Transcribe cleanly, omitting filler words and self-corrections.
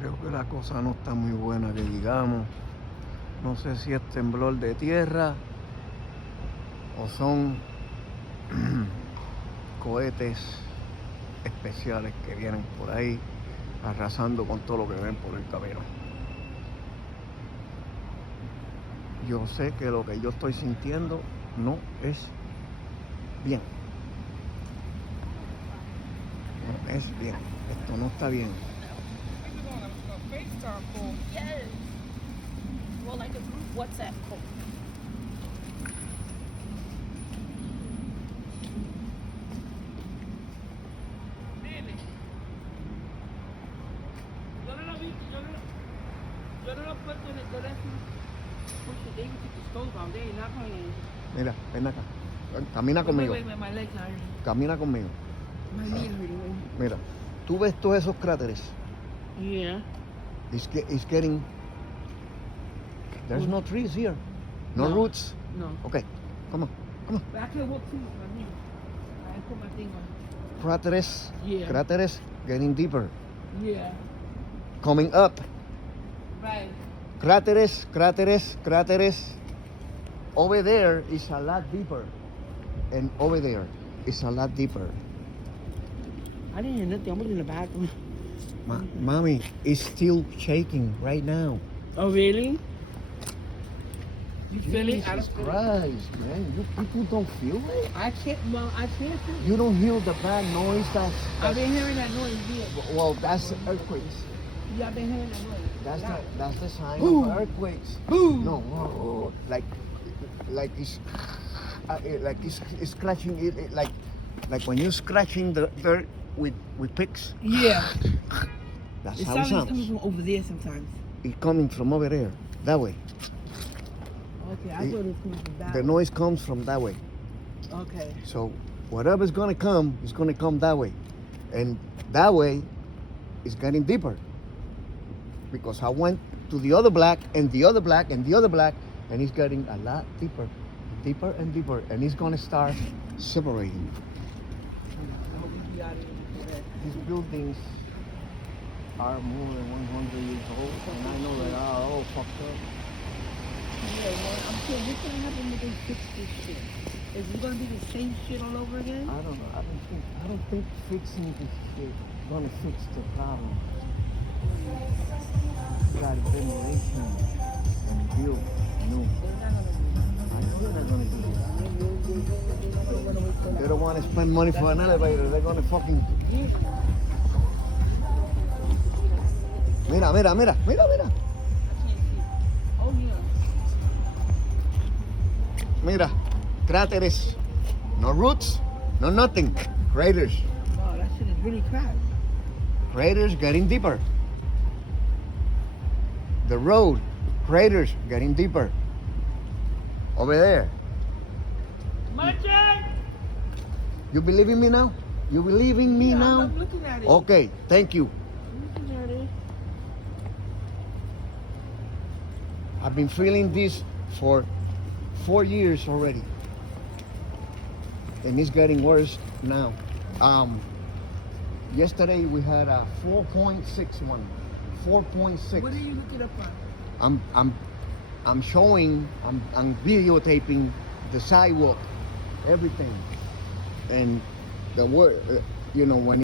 Creo que la cosa no está muy buena, que digamos. No sé si es temblor de tierra o son cohetes especiales que vienen por ahí arrasando con todo lo que ven por el camino. Yo sé que lo que yo estoy sintiendo no es bien. No es bien. Esto no está bien. Yes. Well, like a group WhatsApp call. Really? Yo no lo vi, yo no lo he puesto en el teléfono. Porque they took the stove out. They not going. Mira, ven acá. Camina conmigo. Wait, my legs are hurting. Camina conmigo. My knees hurting. Mira, tú ves todos esos cráteres. Yeah. It's getting. There's no trees here. No roots. No. Okay, come on. But I can't walk too much. My knee. I put my thing on. Cráteres. Yeah. Cráteres getting deeper. Yeah. Coming up. Right. Cráteres, cráteres, cráteres. Over there is a lot deeper. And over there is a lot deeper. I didn't hear nothing. I was in the bathroom. Mommy, it's still shaking right now. Oh, really? You feel it? I Jesus don't feel it. Christ, man. You people don't feel it? I can't, well, I can't feel it. You don't hear the bad noise I've been hearing that noise, yeah. well, that's earthquakes. Yeah, I've been hearing that noise. That's the sign Boom. of earthquakes. Boom. No, like it's scratching it like when you're scratching the dirt with picks. Yeah. That's It how it sounds like it's coming sounds. from over there sometimes. It's coming from over there, that way. Okay, I thought it was coming from that The way. noise comes from that way. Okay. So whatever's gonna come is gonna come that way, and that way is getting deeper. Because I went to the other black and the other black and the other black, and it's getting a lot deeper, deeper and deeper, and it's gonna start separating. I hope we be out of here before that. These buildings are more than 100 years old, and I know they are all fucked up. Yeah, man, I'm saying, what's gonna happen when they fix this shit? Is it gonna be the same shit all over again? I don't know. I don't think fixing this shit gonna fix the problem. You got ventilation and build new. I know they're not gonna do this. They don't want to spend money for an elevator. They're gonna fucking. Mira, mira, mira, mira, mira. Oh, yeah. Mira, cráteres. No roots, no nothing. Craters. Wow, that shit is really crap. Craters getting deeper. The road, craters getting deeper. Over there. Martin! You believe in me now? You believe in me Yeah, now? I'm looking at it. Okay, thank you. I'm looking at it. I've been feeling this for 4 years already. And it's getting worse now. Yesterday we had a 4.61. 4.6. What are you looking up on? I'm showing, I'm videotaping the sidewalk, everything. And the word, when